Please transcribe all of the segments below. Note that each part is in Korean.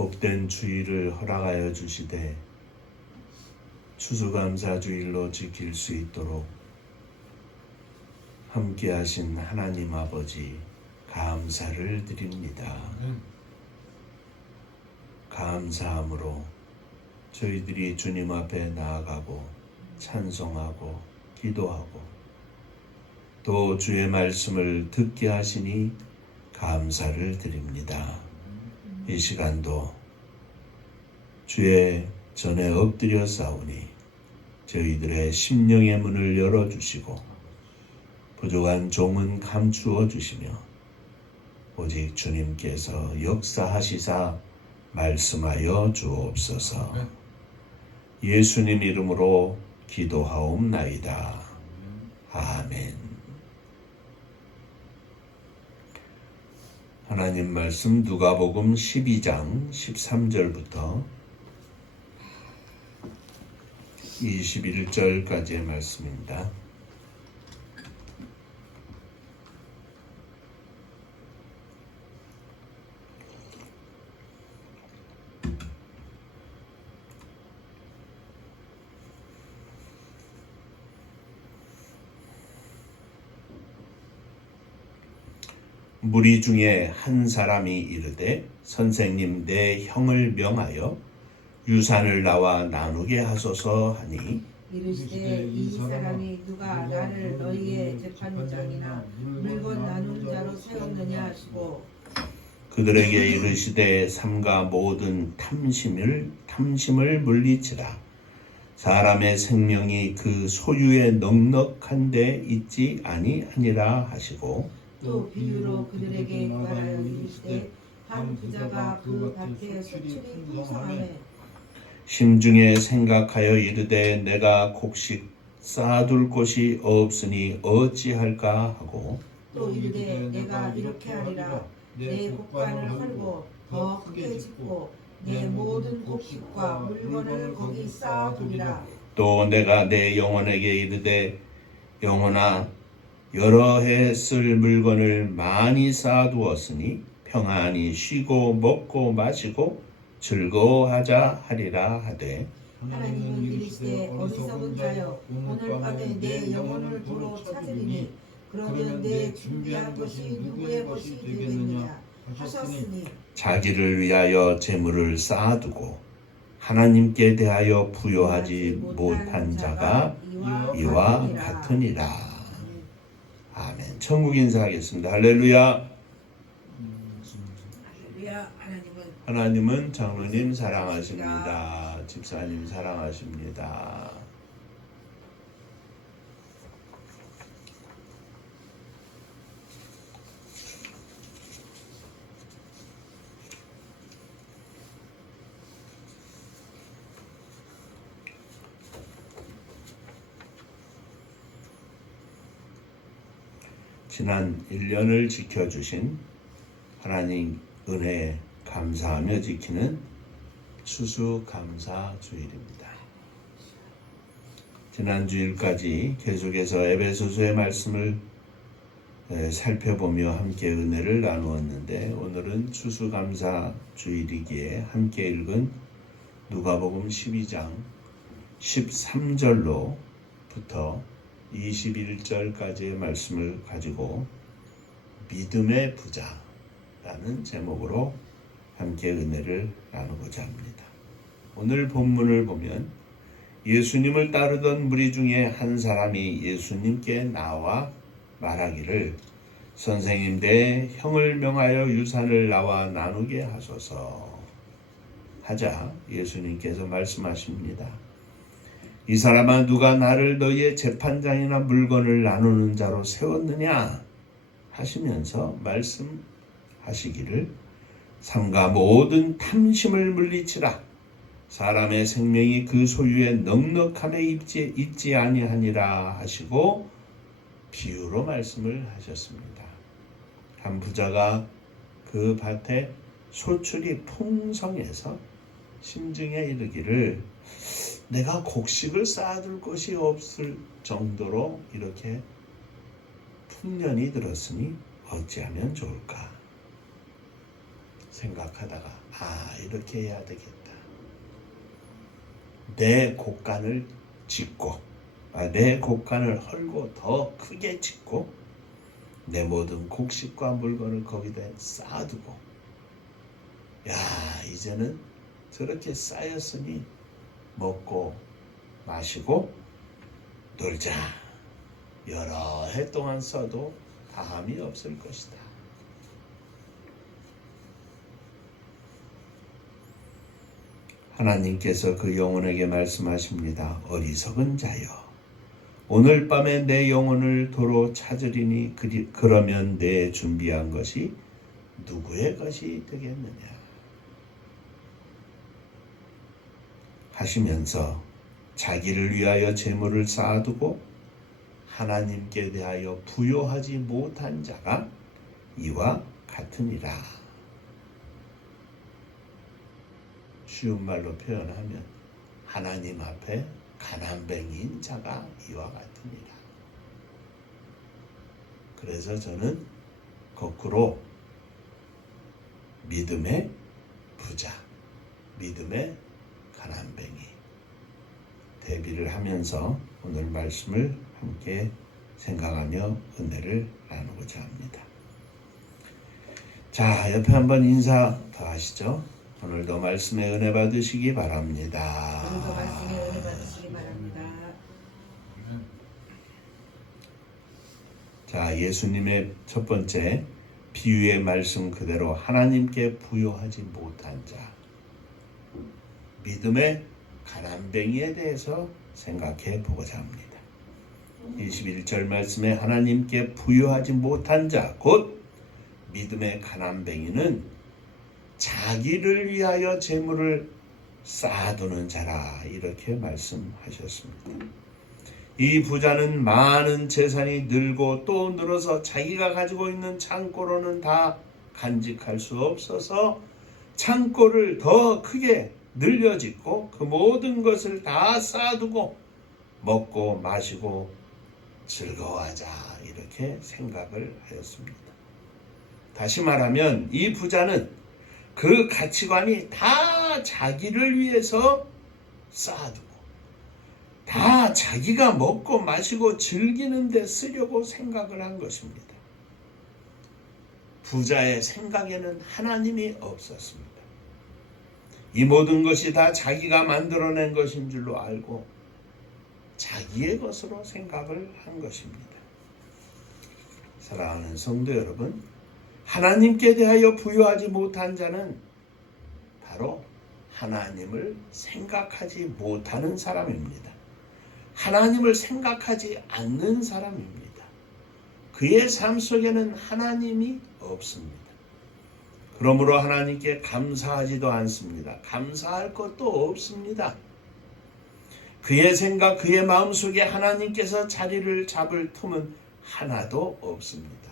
복된 주일을 허락하여 주시되 추수감사주일로 지킬 수 있도록 함께하신 하나님 아버지 감사를 드립니다. 감사함으로 저희들이 주님 앞에 나아가고 찬송하고 기도하고 또 주의 말씀을 듣게 하시니 감사를 드립니다. 이 시간도 주의 전에 엎드려 싸우니 저희들의 심령의 문을 열어주시고 부족한 종은 감추어 주시며 오직 주님께서 역사하시사 말씀하여 주옵소서. 예수님 이름으로 기도하옵나이다. 아멘. 하나님 말씀 누가복음 12장 13절부터 21절까지의 말씀입니다. 무리 중에 한 사람이 이르되 선생님 내 형을 명하여 유산을 나와 나누게 하소서 하니 이르시되 이 사람이 누가 나를 너희의 재판장이나 물건 나누는 자로 세웠느냐 하시고 그들에게 이르시되 삼가 모든 탐심을 물리치라. 사람의 생명이 그 소유에 넉넉한 데 있지 아니하니라 하시고 또 비유로 그들에게 말하여 이르시되 한 부자가 그 밭에 수출이 풍성하매 심중에 생각하여 이르되 내가 곡식 쌓아둘 곳이 없으니 어찌할까 하고 또 이르되 내가 이렇게 하리라 내 곡간을 헐고 더 크게 짓고 내 모든 곡식과 물건을 거기 쌓아두리라. 또 내가 내 영혼에게 이르되 영혼아 여러 해 쓸 물건을 많이 쌓아두었으니 평안히 쉬고 먹고 마시고 즐거워하자 하리라 하되 하나님은 이르시되 어리석은 자여 오늘 밤에 내 영혼을 도로 찾으리니 그러면 내 준비한 것이 누구의 것이 되겠느냐 하셨으니 자기를 위하여 재물을 쌓아두고 하나님께 대하여 부요하지 못한 자가 이와 같으니라. 아멘. 천국 인사하겠습니다. 할렐루야. 할렐루야. 하나님은 장로님 사랑하십니다. 집사님 사랑하십니다. 지난 1년을 지켜주신 하나님 은혜에 감사하며 지키는 추수감사주일입니다. 지난 주일까지 계속해서 에베소서의 말씀을 살펴보며 함께 은혜를 나누었는데 오늘은 추수감사주일이기에 함께 읽은 누가복음 12장 13절로부터 21절까지의 말씀을 가지고 믿음의 부자라는 제목으로 함께 은혜를 나누고자 합니다. 오늘 본문을 보면 예수님을 따르던 무리 중에 한 사람이 예수님께 나와 말하기를 선생님 내 형을 명하여 유산을 나와 나누게 하소서 하자 예수님께서 말씀하십니다. 이 사람아 누가 나를 너희의 재판장이나 물건을 나누는 자로 세웠느냐 하시면서 말씀하시기를 삼가 모든 탐심을 물리치라. 사람의 생명이 그 소유의 넉넉함에 있지 아니하니라 하시고 비유로 말씀을 하셨습니다. 한 부자가 그 밭에 소출이 풍성해서 심증에 이르기를 내가 곡식을 쌓아둘 곳이 없을 정도로 이렇게 풍년이 들었으니 어찌하면 좋을까. 생각하다가 이렇게 해야 되겠다. 내 곡간을 짓고 내 곡간을 헐고 더 크게 짓고 내 모든 곡식과 물건을 거기다 쌓아두고 이제는 저렇게 쌓였으니 먹고 마시고 놀자. 여러 해 동안 써도 다함이 없을 것이다. 하나님께서 그 영혼에게 말씀하십니다. 어리석은 자여, 오늘 밤에 내 영혼을 도로 찾으리니 그러면 내 준비한 것이 누구의 것이 되겠느냐 하시면서 자기를 위하여 재물을 쌓아두고 하나님께 대하여 부요하지 못한 자가 이와 같으니라. 쉬운 말로 표현하면 하나님 앞에 가난뱅이인 자가 이와 같으니라. 그래서 저는 거꾸로 믿음의 부자, 믿음의 가난뱅이 대비를 하면서 오늘 말씀을 함께 생각하며 은혜를 나누고자 합니다. 자, 옆에 한번 인사 더 하시죠. 오늘도 말씀의 은혜 받으시기 바랍니다. 오늘도 말씀의 은혜 받으시기 바랍니다. 자, 예수님의 첫 번째 비유의 말씀 그대로 하나님께 부요하지 못한 자, 믿음의 가난뱅이에 대해서 생각해 보고자 합니다. 21절 말씀에 하나님께 부요하지 못한 자, 곧 믿음의 가난뱅이는 자기를 위하여 재물을 쌓아두는 자라 이렇게 말씀하셨습니다. 이 부자는 많은 재산이 늘고 또 늘어서 자기가 가지고 있는 창고로는 다 간직할 수 없어서 창고를 더 크게 늘려짓고 그 모든 것을 다 쌓아두고 먹고 마시고 즐거워하자 이렇게 생각을 하였습니다. 다시 말하면 이 부자는 그 가치관이 다 자기를 위해서 쌓아두고 다 자기가 먹고 마시고 즐기는 데 쓰려고 생각을 한 것입니다. 부자의 생각에는 하나님이 없었습니다. 이 모든 것이 다 자기가 만들어낸 것인 줄로 알고 자기의 것으로 생각을 한 것입니다. 사랑하는 성도 여러분, 하나님께 대하여 부요하지 못한 자는 바로 하나님을 생각하지 못하는 사람입니다. 하나님을 생각하지 않는 사람입니다. 그의 삶 속에는 하나님이 없습니다. 그러므로 하나님께 감사하지도 않습니다. 감사할 것도 없습니다. 그의 생각, 그의 마음속에 하나님께서 자리를 잡을 틈은 하나도 없습니다.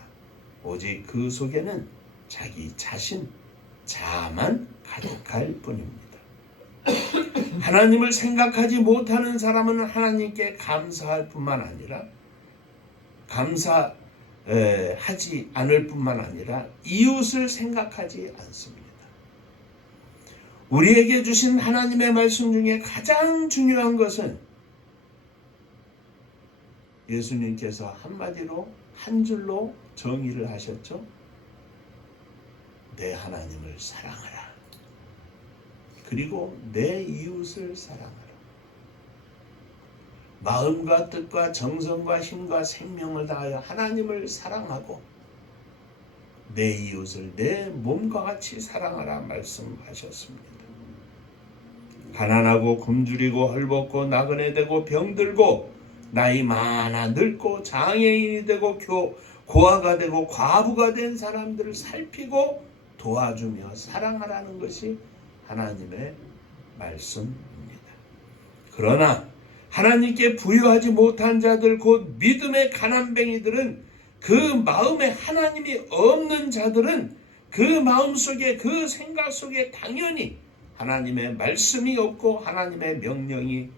오직 그 속에는 자기 자신, 자만 가득할 뿐입니다. 하나님을 생각하지 못하는 사람은 하나님께 감사할 뿐만 아니라 하지 않을 뿐만 아니라 이웃을 생각하지 않습니다. 우리에게 주신 하나님의 말씀 중에 가장 중요한 것은 예수님께서 한마디로 한 줄로 정의를 하셨죠. 내 하나님을 사랑하라. 그리고 내 이웃을 사랑하라. 마음과 뜻과 정성과 힘과 생명을 다하여 하나님을 사랑하고 내 이웃을 내 몸과 같이 사랑하라 말씀하셨습니다. 가난하고 굶주리고 헐벗고 나그네 되고 병들고 나이 많아 늙고 장애인이 되고 고아가 되고 과부가 된 사람들을 살피고 도와주며 사랑하라는 것이 하나님의 말씀입니다. 그러나 하나님께 부여하지 못한 자들 곧 믿음의 가난뱅이들은 그 마음에 하나님이 없는 자들은 그 마음속에 그 생각 속에 당연히 하나님의 말씀이 없고 하나님의 명령이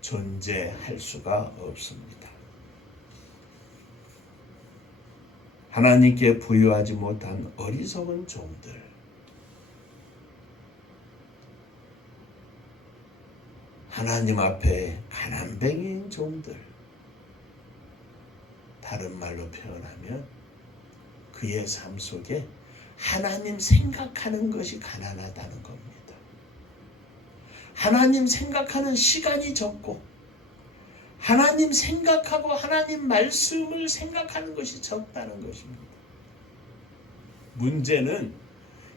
존재할 수가 없습니다. 하나님께 부여하지 못한 어리석은 종들, 하나님 앞에 가난뱅이인 종들, 다른 말로 표현하면 그의 삶 속에 하나님 생각하는 것이 가난하다는 겁니다. 하나님 생각하는 시간이 적고 하나님 생각하고 하나님 말씀을 생각하는 것이 적다는 것입니다. 문제는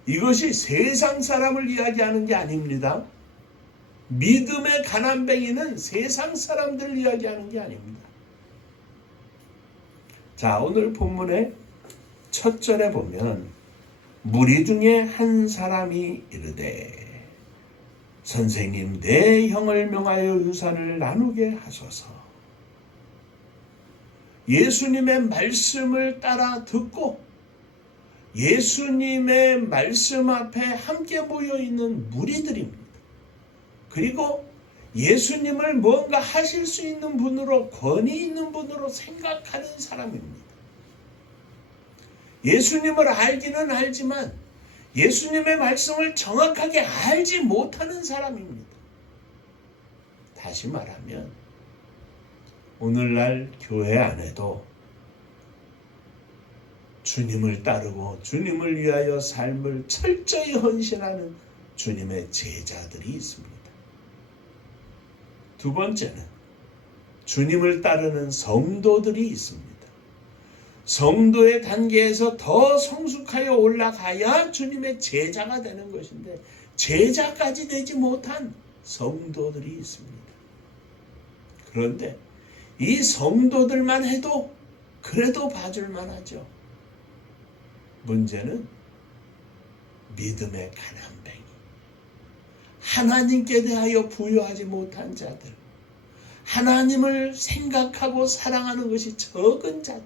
이것이 세상 사람을 이야기하는 게 아닙니다. 믿음의 가난뱅이는 세상 사람들을 이야기하는 게 아닙니다. 자, 오늘 본문의 첫 절에 보면 무리 중에 한 사람이 이르되 선생님, 내 형을 명하여 유산을 나누게 하소서. 예수님의 말씀을 따라 듣고 예수님의 말씀 앞에 함께 모여 있는 무리들입니다. 그리고 예수님을 뭔가 하실 수 있는 분으로, 권위 있는 분으로 생각하는 사람입니다. 예수님을 알기는 알지만 예수님의 말씀을 정확하게 알지 못하는 사람입니다. 다시 말하면 오늘날 교회 안에도 주님을 따르고 주님을 위하여 삶을 철저히 헌신하는 주님의 제자들이 있습니다. 두 번째는 주님을 따르는 성도들이 있습니다. 성도의 단계에서 더 성숙하여 올라가야 주님의 제자가 되는 것인데 제자까지 되지 못한 성도들이 있습니다. 그런데 이 성도들만 해도 그래도 봐줄 만하죠. 문제는 믿음의 가난뱅이, 하나님께 대하여 부여하지 못한 자들, 하나님을 생각하고 사랑하는 것이 적은 자들,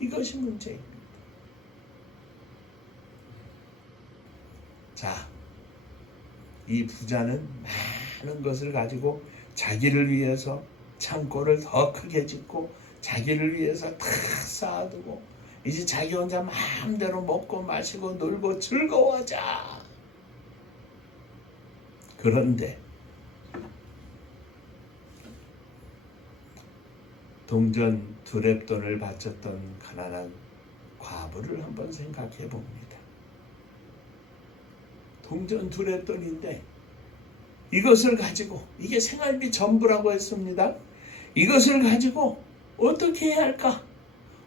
이것이 문제입니다. 자, 이 부자는 많은 것을 가지고 자기를 위해서 창고를 더 크게 짓고 자기를 위해서 다 쌓아두고 이제 자기 혼자 마음대로 먹고 마시고 놀고 즐거워하자. 그런데 동전 두렙돈을 바쳤던 가난한 과부를 한번 생각해 봅니다. 동전 두렙돈인데 이것을 가지고, 이게 생활비 전부라고 했습니다. 이것을 가지고 어떻게 해야 할까?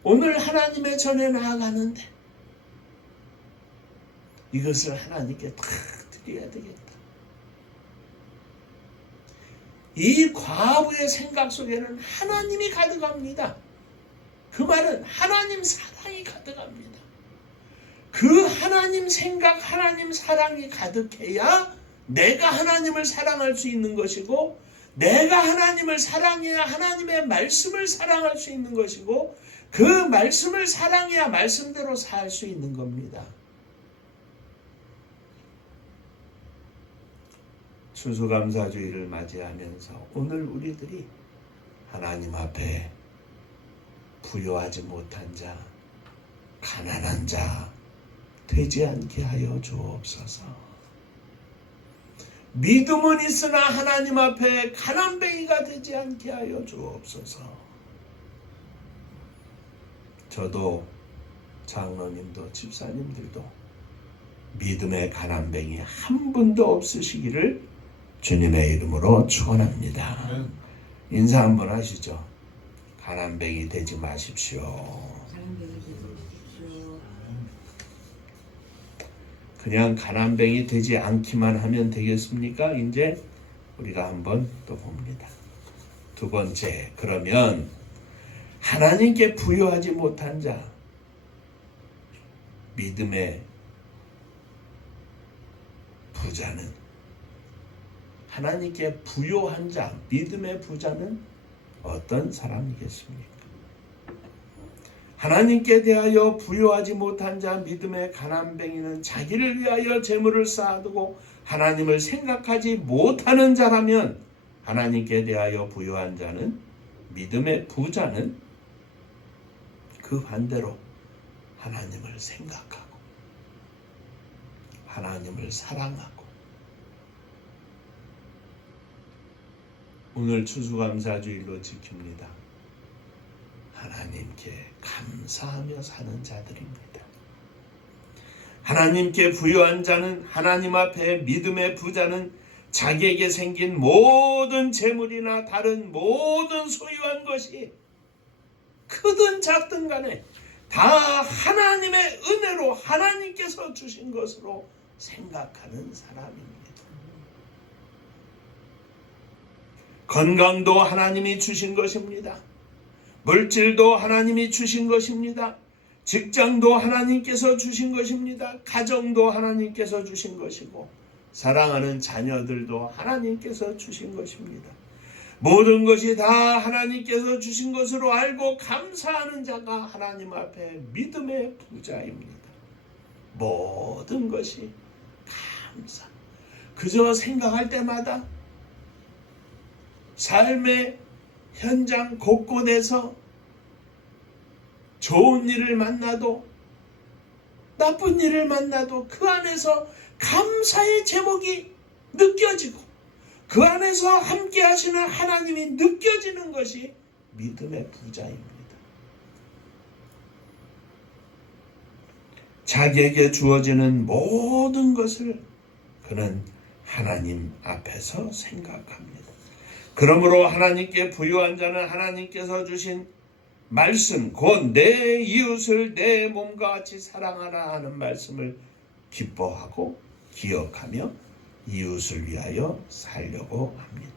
오늘 하나님의 전에 나아가는데 이것을 하나님께 다 드려야 되겠다. 이 과부의 생각 속에는 하나님이 가득합니다. 그 말은 하나님 사랑이 가득합니다. 그 하나님 생각, 하나님 사랑이 가득해야 내가 하나님을 사랑할 수 있는 것이고, 내가 하나님을 사랑해야 하나님의 말씀을 사랑할 수 있는 것이고, 그 말씀을 사랑해야 말씀대로 살 수 있는 겁니다. 추수감사주의를 맞이하면서 오늘 우리들이 하나님 앞에 부요하지 못한 자, 가난한 자 되지 않게 하여 주옵소서. 믿음은 있으나 하나님 앞에 가난뱅이가 되지 않게 하여 주옵소서. 저도 장로님도 집사님들도 믿음의 가난뱅이 한 분도 없으시기를 주님의 이름으로 축원합니다. 인사 한번 하시죠. 가난뱅이 되지 마십시오. 그냥 가난뱅이 되지 않기만 하면 되겠습니까? 이제 우리가 한번 또 봅니다. 두 번째, 그러면 하나님께 부여하지 못한 자, 믿음의 부자는, 하나님께 부요한 자, 믿음의 부자는 어떤 사람이겠습니까? 하나님께 대하여 부요하지 못한 자, 믿음의 가난뱅이는 자기를 위하여 재물을 쌓아두고 하나님을 생각하지 못하는 자라면, 하나님께 대하여 부요한 자는, 믿음의 부자는 그 반대로 하나님을 생각하고 하나님을 사랑하고 오늘 추수감사주일로 지킵니다. 하나님께 감사하며 사는 자들입니다. 하나님께 부유한 자는, 하나님 앞에 믿음의 부자는 자기에게 생긴 모든 재물이나 다른 모든 소유한 것이 크든 작든 간에 다 하나님의 은혜로 하나님께서 주신 것으로 생각하는 사람입니다. 건강도 하나님이 주신 것입니다. 물질도 하나님이 주신 것입니다. 직장도 하나님께서 주신 것입니다. 가정도 하나님께서 주신 것이고 사랑하는 자녀들도 하나님께서 주신 것입니다. 모든 것이 다 하나님께서 주신 것으로 알고 감사하는 자가 하나님 앞에 믿음의 부자입니다. 모든 것이 감사. 그저 생각할 때마다 삶의 현장 곳곳에서 좋은 일을 만나도 나쁜 일을 만나도 그 안에서 감사의 제목이 느껴지고 그 안에서 함께 하시는 하나님이 느껴지는 것이 믿음의 부자입니다. 자기에게 주어지는 모든 것을 그는 하나님 앞에서 생각합니다. 그러므로 하나님께 부유한 자는 하나님께서 주신 말씀, 곧 내 이웃을 내 몸과 같이 사랑하라 하는 말씀을 기뻐하고 기억하며 이웃을 위하여 살려고 합니다.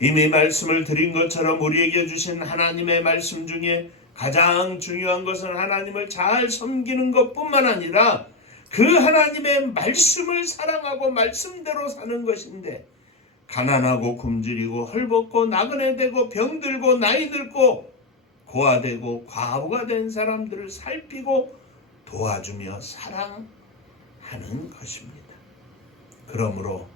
이미 말씀을 드린 것처럼 우리에게 주신 하나님의 말씀 중에 가장 중요한 것은 하나님을 잘 섬기는 것뿐만 아니라 그 하나님의 말씀을 사랑하고 말씀대로 사는 것인데, 가난하고 굶주리고 헐벗고 나그네 되고 병들고 나이 들고 고아되고 과부가 된 사람들을 살피고 도와주며 사랑하는 것입니다. 그러므로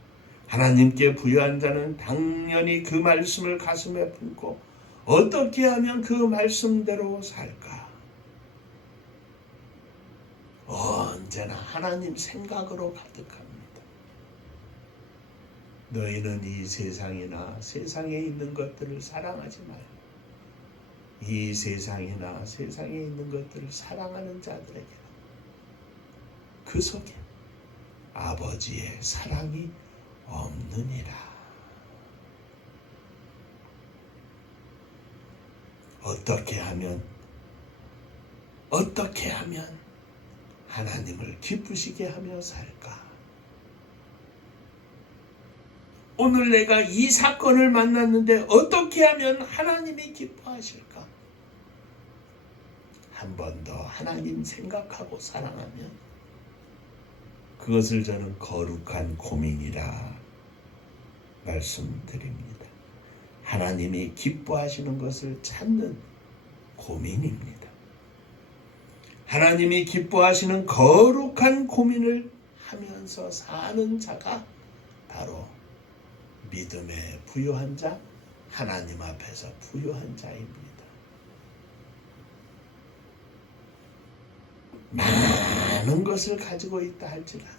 하나님께 부유한 자는 당연히 그 말씀을 가슴에 품고 어떻게 하면 그 말씀대로 살까? 언제나 하나님 생각으로 가득합니다. 너희는 이 세상이나 세상에 있는 것들을 사랑하지 말고 이 세상이나 세상에 있는 것들을 사랑하는 자들에게 그 속에 아버지의 사랑이 없느니라. 어떻게 하면 하나님을 기쁘시게 하며 살까? 오늘 내가 이 사건을 만났는데 어떻게 하면 하나님이 기뻐하실까? 한 번 더 하나님 생각하고 사랑하면 그것을 저는 거룩한 고민이라 말씀드립니다. 하나님이 기뻐하시는 것을 찾는 고민입니다. 하나님이 기뻐하시는 거룩한 고민을 하면서 사는 자가 바로 믿음에 부유한 자, 하나님 앞에서 부유한 자입니다. 많은 것을 가지고 있다 할지라도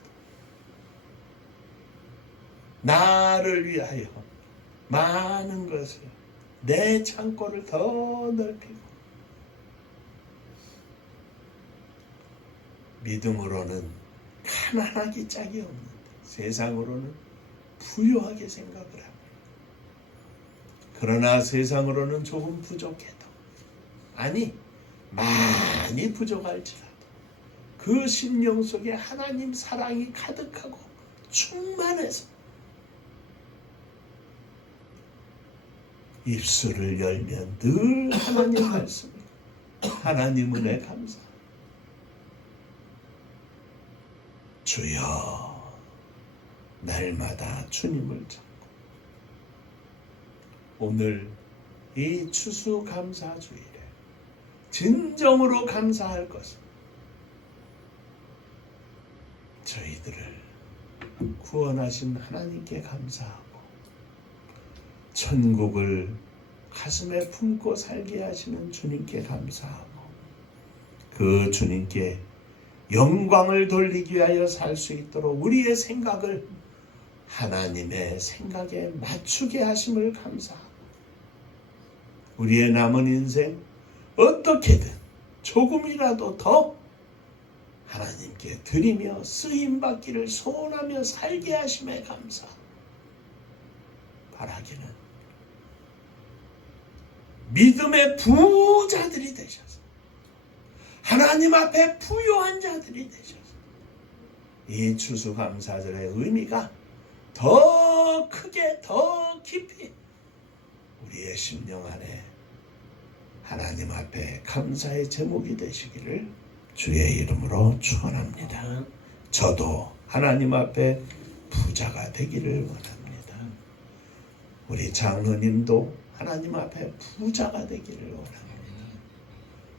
나를 위하여 많은 것을, 내 창고를 더 넓히고 믿음으로는 가난하기 짝이 없는데 세상으로는 부유하게 생각을 합니다. 그러나 세상으로는 조금 부족해도, 아니 많이 부족할지라도 그 심령 속에 하나님 사랑이 가득하고 충만해서 입술을 열면 늘 하나님 말씀, 하나님 은혜 감사. 주여, 날마다 주님을 찾고 오늘 이 추수감사주일에 진정으로 감사할 것은 저희들을 구원하신 하나님께 감사하고 천국을 가슴에 품고 살게 하시는 주님께 감사하고 그 주님께 영광을 돌리기 위하여 살 수 있도록 우리의 생각을 하나님의 생각에 맞추게 하심을 감사하고 우리의 남은 인생 어떻게든 조금이라도 더 하나님께 드리며 쓰임받기를 소원하며 살게 하심에 감사 바라기는 믿음의 부자들이 되셔서 하나님 앞에 부요한 자들이 되셔서 이 추수감사절의 의미가 더 크게 더 깊이 우리의 심령 안에 하나님 앞에 감사의 제목이 되시기를 주의 이름으로 축원합니다. 저도 하나님 앞에 부자가 되기를 원합니다. 우리 장로님도 하나님 앞에 부자가 되기를 원합니다.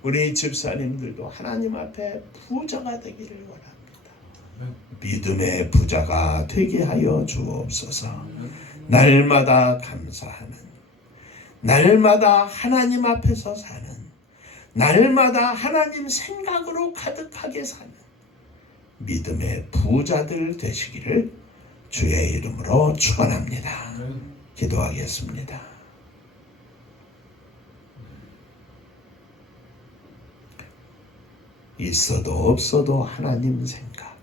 우리 집사님들도 하나님 앞에 부자가 되기를 원합니다. 믿음의 부자가 되게 하여 주옵소서. 날마다 감사하는, 날마다 하나님 앞에서 사는, 날마다 하나님 생각으로 가득하게 사는 믿음의 부자들 되시기를 주의 이름으로 축원합니다. 기도하겠습니다. 있어도 없어도 하나님 생각,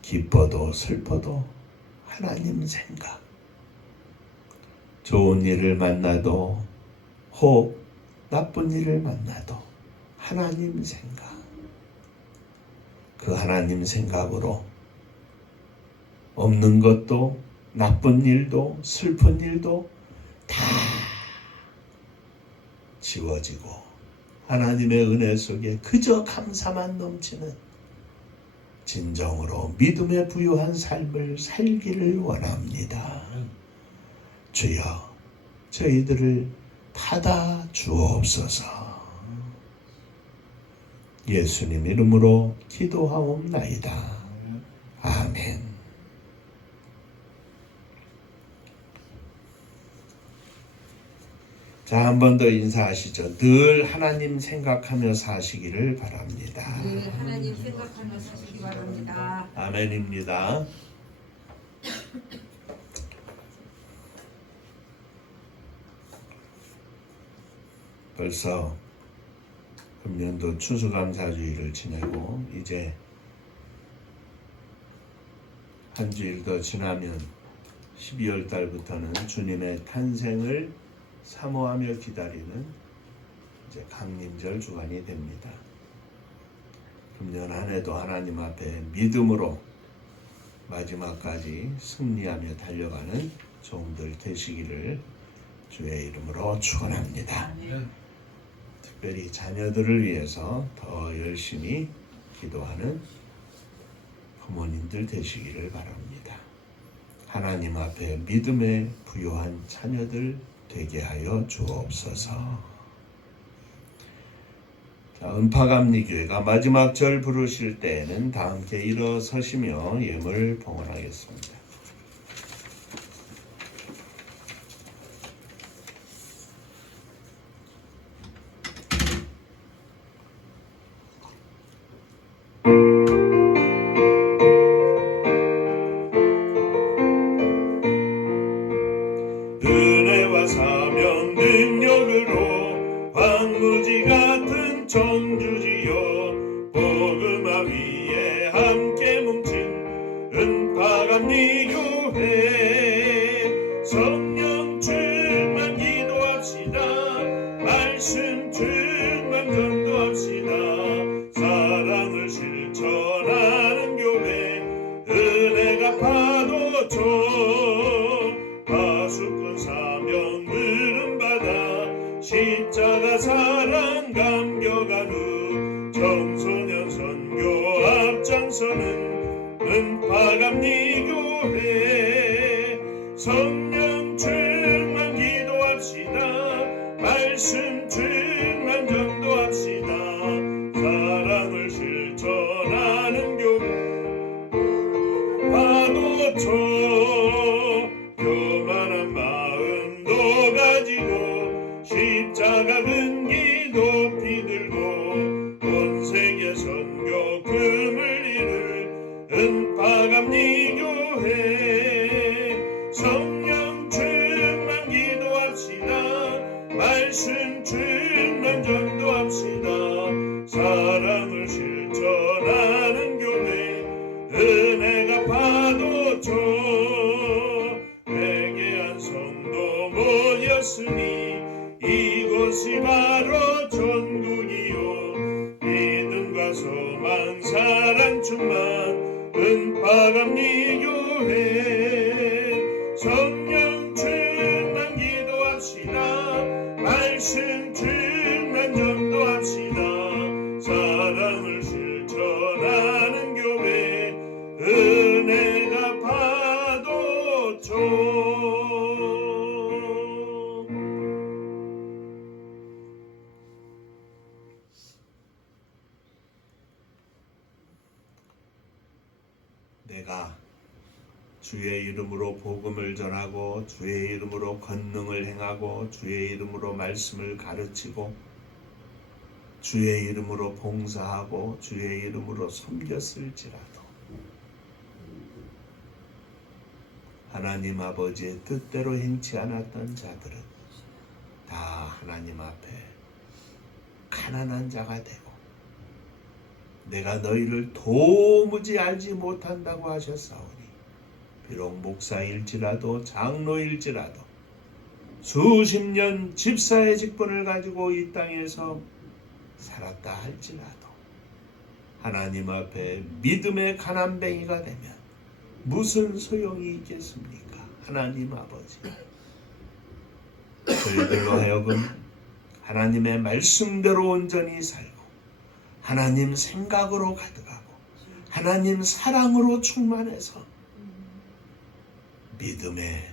기뻐도 슬퍼도 하나님 생각, 좋은 일을 만나도 혹 나쁜 일을 만나도 하나님 생각, 그 하나님 생각으로 없는 것도 나쁜 일도 슬픈 일도 다 지워지고 하나님의 은혜 속에 그저 감사만 넘치는 진정으로 믿음에 부유한 삶을 살기를 원합니다. 주여, 저희들을 받아 주옵소서. 예수님 이름으로 기도하옵나이다. 아멘. 자, 한 번 더 인사하시죠. 늘 하나님 생각하며 사시기를 바랍니다. 늘 하나님 생각하며 사시기 바랍니다. 아멘입니다. 벌써 금년도 추수감사주의를 지내고 이제 한 주일 더 지나면 12월 달부터는 주님의 탄생을 사모하며 기다리는 이제 강림절 주간이 됩니다. 금년 한 해도 하나님 앞에 믿음으로 마지막까지 승리하며 달려가는 종들 되시기를 주의 이름으로 축원합니다. 특별히 자녀들을 위해서 더 열심히 기도하는 부모님들 되시기를 바랍니다. 하나님 앞에 믿음에 부요한 자녀들 되게 하여 주옵소서. 자, 은파감리교회가 마지막 절 부르실 때에는 다 함께 일어서시며 예물 봉헌하겠습니다. 은혜와 사명 능력으로 황무지 같은 청주지요 복음화 위에 함께 뭉친 은파감리교회 성령 충만 기도합시다. 말씀 충만 전도합시다. 사랑을 실천하는 교회 은혜가 파도쳐 파수꾼 사명 물음받아 십자가 사랑 감격한 후 청소년 선교 앞장서는 은파감리교회 성령 충만 기도합시다. 말씀 충만 전도합시다. 사랑을 실천하는 교회 파도쳐 교만한 마음도 가지고 십자가 근기 높이 들고 온 세계 선교 금을 이룰 은파감리 내가 주의 이름으로 복음을 전하고 주의 이름으로 권능을 행하고 주의 이름으로 말씀을 가르치고 주의 이름으로 봉사하고 주의 이름으로 섬겼을지라도 하나님 아버지의 뜻대로 행치 않았던 자들은 다 하나님 앞에 가난한 자가 되고 내가 너희를 도무지 알지 못한다고 하셨사오니 비록 목사일지라도 장로일지라도 수십 년 집사의 직분을 가지고 이 땅에서 살았다 할지라도 하나님 앞에 믿음의 가난뱅이가 되면 무슨 소용이 있겠습니까? 하나님 아버지, 저희들로 하여금 하나님의 말씀대로 온전히 살고 하나님 생각으로 가득하고 하나님 사랑으로 충만해서 믿음의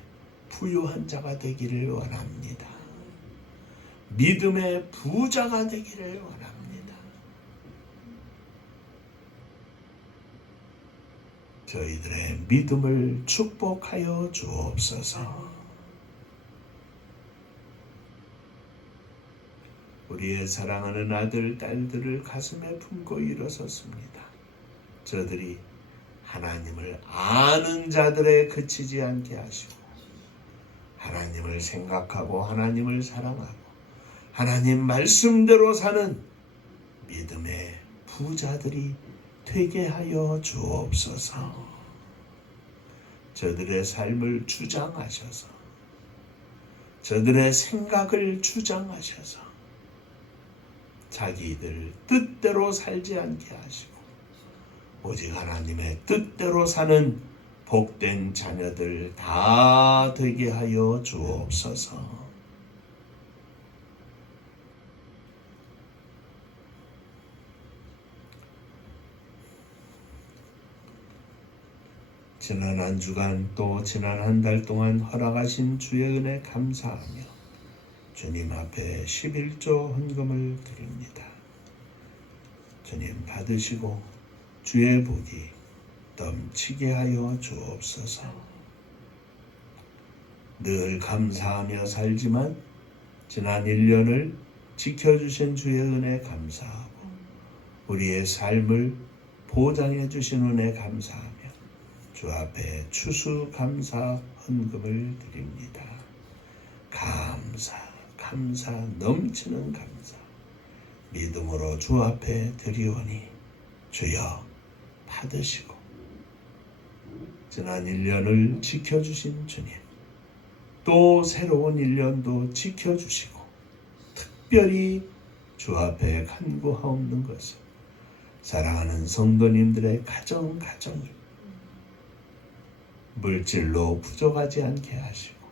부유한 자가 되기를 원합니다. 믿음의 부자가 되기를 원합니다. 저희들의 믿음을 축복하여 주옵소서. 우리의 사랑하는 아들, 딸들을 가슴에 품고 일어섰습니다. 저들이 하나님을 아는 자들에 그치지 않게 하시고 하나님을 생각하고 하나님을 사랑하고 하나님 말씀대로 사는 믿음의 부자들이 되게 하여 주옵소서. 저들의 삶을 주장하셔서 저들의 생각을 주장하셔서 자기들 뜻대로 살지 않게 하시고 오직 하나님의 뜻대로 사는 복된 자녀들 다 되게 하여 주옵소서. 지난 한 주간 또 지난 한 달 동안 허락하신 주의 은혜 감사하며 주님 앞에 11조 헌금을 드립니다. 주님 받으시고 주의 복이 넘치게 하여 주옵소서. 늘 감사하며 살지만 지난 1년을 지켜주신 주의 은혜 감사하고 우리의 삶을 보장해 주신 은혜 감사하며 주 앞에 추수감사 헌금을 드립니다. 감사 넘치는 감사 믿음으로 주 앞에 드리오니 주여 받으시고 지난 1년을 지켜주신 주님 또 새로운 1년도 지켜주시고 특별히 주 앞에 간구하옵는 것은 사랑하는 성도님들의 가정을 물질로 부족하지 않게 하시고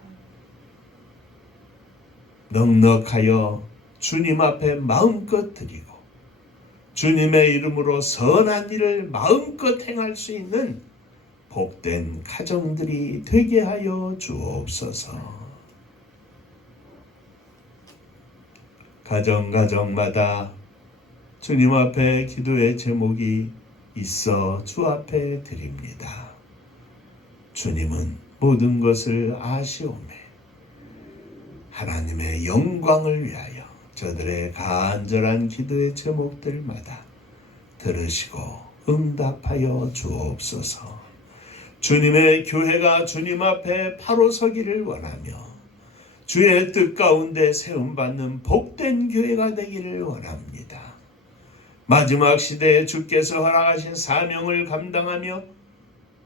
넉넉하여 주님 앞에 마음껏 드리고 주님의 이름으로 선한 일을 마음껏 행할 수 있는 복된 가정들이 되게 하여 주옵소서. 가정마다 주님 앞에 기도의 제목이 있어 주 앞에 드립니다. 주님은 모든 것을 아시오매 하나님의 영광을 위하여 저들의 간절한 기도의 제목들마다 들으시고 응답하여 주옵소서. 주님의 교회가 주님 앞에 바로 서기를 원하며 주의 뜻 가운데 세움받는 복된 교회가 되기를 원합니다. 마지막 시대에 주께서 허락하신 사명을 감당하며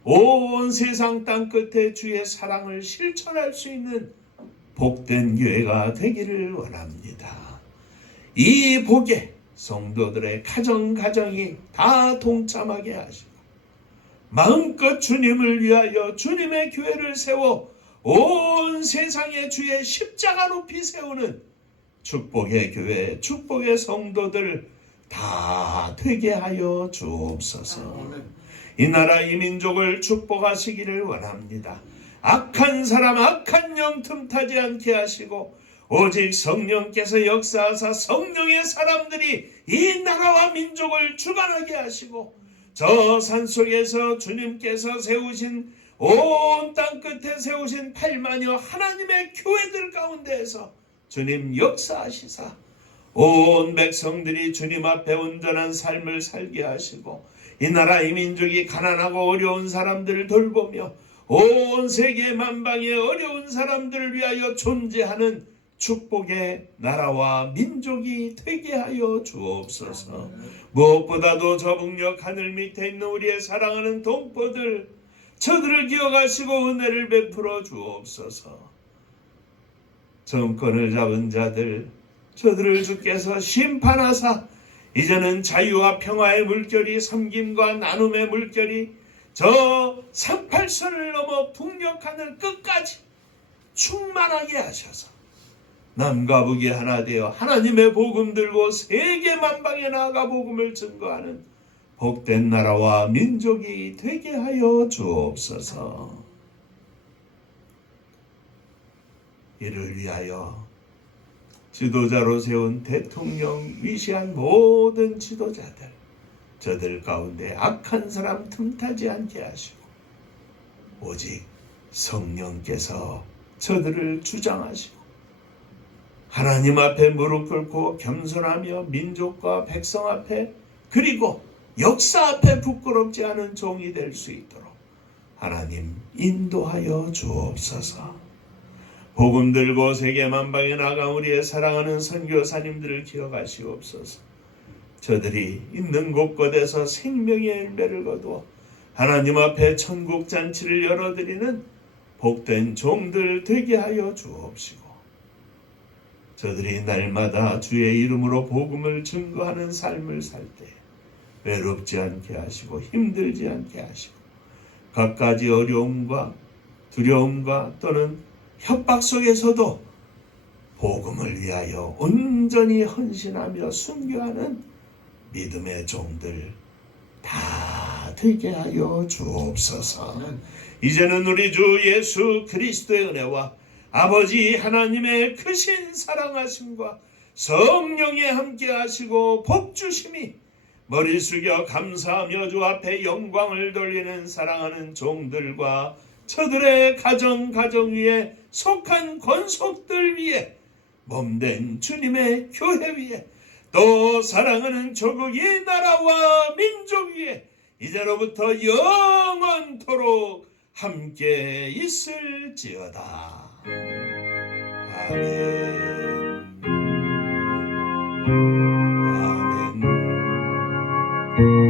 온 세상 땅끝에 주의 사랑을 실천할 수 있는 복된 교회가 되기를 원합니다. 이 복에 성도들의 가정이 다 동참하게 하시고 마음껏 주님을 위하여 주님의 교회를 세워 온 세상에 주의 십자가 높이 세우는 축복의 교회, 축복의 성도들 다 되게 하여 주옵소서. 이 나라 이 민족을 축복하시기를 원합니다. 악한 사람 악한 영 틈타지 않게 하시고 오직 성령께서 역사하사 성령의 사람들이 이 나라와 민족을 주관하게 하시고 저 산속에서 주님께서 세우신 온 땅 끝에 세우신 8만여 하나님의 교회들 가운데에서 주님 역사하시사 온 백성들이 주님 앞에 온전한 삶을 살게 하시고 이 나라 이 민족이 가난하고 어려운 사람들을 돌보며 온 세계 만방의 어려운 사람들을 위하여 존재하는 축복의 나라와 민족이 되게 하여 주옵소서. 무엇보다도 저 북녘 하늘 밑에 있는 우리의 사랑하는 동포들, 저들을 기억하시고 은혜를 베풀어 주옵소서. 정권을 잡은 자들, 저들을 주께서 심판하사 이제는 자유와 평화의 물결이, 섬김과 나눔의 물결이 저 38선을 넘어 북녘 하늘 끝까지 충만하게 하셔서 남과 북이 하나 되어 하나님의 복음 들고 세계 만방에 나아가 복음을 증거하는 복된 나라와 민족이 되게 하여 주옵소서. 이를 위하여 지도자로 세운 대통령 위시한 모든 지도자들, 저들 가운데 악한 사람 틈타지 않게 하시고 오직 성령께서 저들을 주장하시고 하나님 앞에 무릎 꿇고 겸손하며 민족과 백성 앞에 그리고 역사 앞에 부끄럽지 않은 종이 될 수 있도록 하나님 인도하여 주옵소서. 복음 들고 세계 만방에 나가 우리의 사랑하는 선교사님들을 기억하시옵소서. 저들이 있는 곳곳에서 생명의 열매를 거두어 하나님 앞에 천국 잔치를 열어드리는 복된 종들 되게 하여 주옵시고 저들이 날마다 주의 이름으로 복음을 증거하는 삶을 살 때 외롭지 않게 하시고 힘들지 않게 하시고 갖가지 어려움과 두려움과 또는 협박 속에서도 복음을 위하여 온전히 헌신하며 순교하는 믿음의 종들 다 되게 하여 주옵소서. 이제는 우리 주 예수 그리스도의 은혜와 아버지 하나님의 크신 사랑하심과 성령의 함께 하시고 복주심이 머리 숙여 감사하며 주 앞에 영광을 돌리는 사랑하는 종들과 저들의 가정 위에 속한 권속들 위에 몸된 주님의 교회 위에 또 사랑하는 조국 이 나라와 민족 위에 이제로부터 영원토록 함께 있을지어다. 아멘. 아멘.